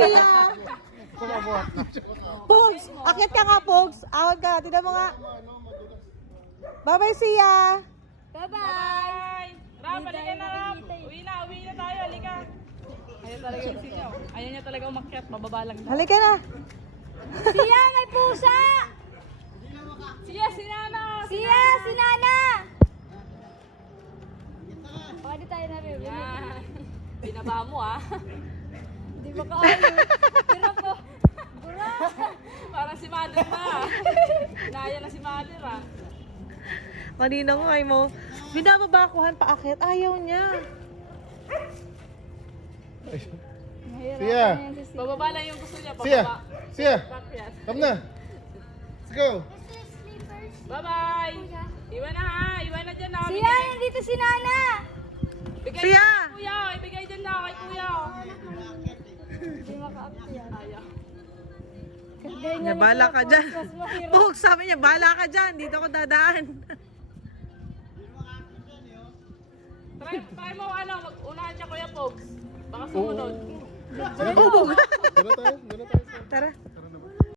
Siya. Pogs, akit ka nga, Pogs. Awag ka, tignan mo nga. Bye-bye, Siya. Bye-bye! Ram, halika na, Ram! Uwi na tayo, halika! Ayaw talaga yung sinyaw. Ayaw niya talaga umakyat, bababa lang daw. Halika na. Siya, may pusa! Siya, si Nana! Siya, si Nana! Pwede tayo na, baby. Yan. Binaba mo, ah. Hindi ba kaayo? Pero po, gura! Parang si Mother na. Naya na si Mother, ah. Kanina nga ay mo. Binababakuhan pa akit. Ayaw niya. Siya. Bababa lang yung gusto niya, Siya. pababa. Siya. Bakyat. Come na. Let's go. Bye-bye! Iwan na, ha? Iwan na dyan, ha? Siya, nandito si Nana! Bigay Siya! kay Kuya, ibigay dyan na kay Kuya. Hindi maka-upyan. Ayaw. Niya, bala ka dyan. Pogs, sabi niya, bala ka dyan. Dito ako dadaan. Try mo, ano, mag-unahan siya, Kuya Pogs. Baka sumunod. Dala tayo. Dala tayo. Tara.